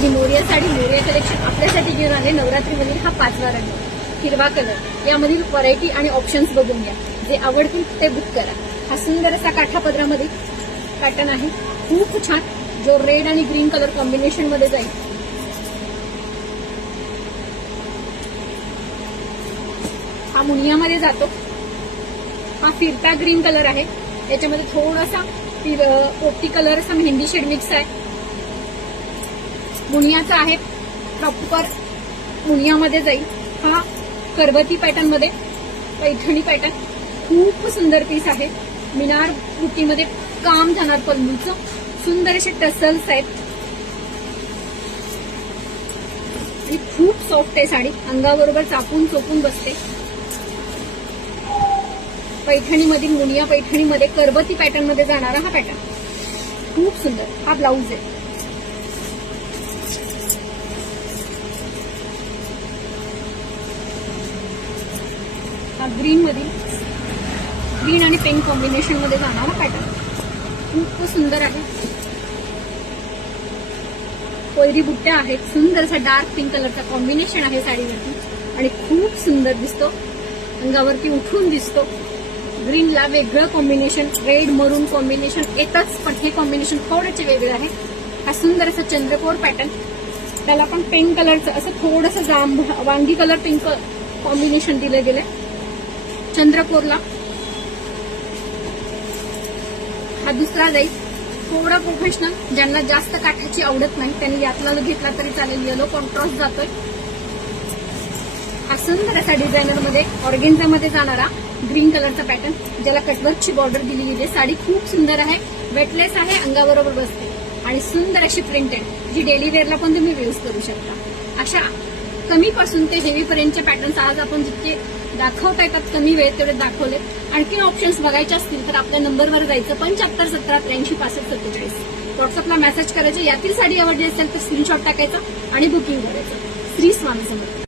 Shri Moriya sari Moriya collection आपल्यासाठी घेऊन आले. नवरात्रीमधील हा 5वा रंग हिरवा कलर. यामधील व्हरायटी आणि ऑप्शन्स बघून घ्या. जे आवडतील ते बुक करा. हा सुंदर असा काठापदरामध्ये पॅटर्न आहे, खूप छान, जो रेड आणि ग्रीन कलर कॉम्बिनेशन मध्ये जाईल. हा मुनियामध्ये जातो. हा फिरता ग्रीन कलर आहे, याच्यामध्ये थोडासा पोपटी कलर असा मेहंदी शेड मिक्स आहे. मुनियाचा आहे, प्रॉपर मुनियामध्ये जाईल. हा करवती पॅटर्न मध्ये पैठणी पॅटर्न, खूप सुंदर पीस आहे. मिनार बुट्टीमध्ये काम जाणार पल्लूचं, सुंदर असे टसल्स आहेत आणि खूप सॉफ्ट आहे साडी. अंगाबरोबर चापून चोपून बसते. पैठणीमधील मुनिया पैठणीमध्ये करवती पॅटर्न मध्ये जाणारा हा पॅटर्न खूप सुंदर. हा ब्लाऊज आहे. हा ग्रीन आणि पिंक कॉम्बिनेशन मध्ये जाणारा पॅटर्न खूप सुंदर आहे. कोयरी बुट्ट्या आहेत, सुंदर असा डार्क पिंक कलरचा कॉम्बिनेशन आहे साडीवरती आणि खूप सुंदर दिसतो. अंगावरती उठून दिसतो. ग्रीनला वेगळं कॉम्बिनेशन, रेड मरून कॉम्बिनेशन येतच, पण हे कॉम्बिनेशन थोडेसे वेगळे आहे. हा सुंदर असा चंद्रकोर पॅटर्न, त्याला पण पिंक कलरचं असं थोडंसं वांगी कलर पिंक कॉम्बिनेशन दिलं गेलंय चंद्रकोरला. हा दुसरा जाईल थोडा प्रोफेशनल. ज्यांना जास्त काठाची आवडत नाही त्यांनी यातला घेतला तरी चालेल. येलो कॉन्ट्रास्ट जातोय. हा सुंदर असा डिझायनर मध्ये ऑर्गेन्झा मध्ये जाणारा ग्रीन कलरचा पॅटर्न, ज्याला कटवर्कची बॉर्डर दिली गेली. साडी खूप सुंदर आहे, वेटलेस आहे, अंगाबरोबर बसते आणि सुंदर अशी प्रिंट आहे, जी डेली वेअरला पण तुम्ही यूज करू शकता. अशा कमी पासून ते हेवी पर्यंतचे पॅटर्न्स आज आपण जितके दाखवता येतात कमी वेळेत तेवढे दाखवले. आणखी ऑप्शन्स बघायचे असतील तर आपल्या नंबरवर जायचं 7517836547. व्हॉट्सअपला मेसेज करायचे. यातील साडी आवडली असेल तर स्क्रीनशॉट टाकायचा आणि बुकिंग करायचं. श्री स्वामी समर्थ.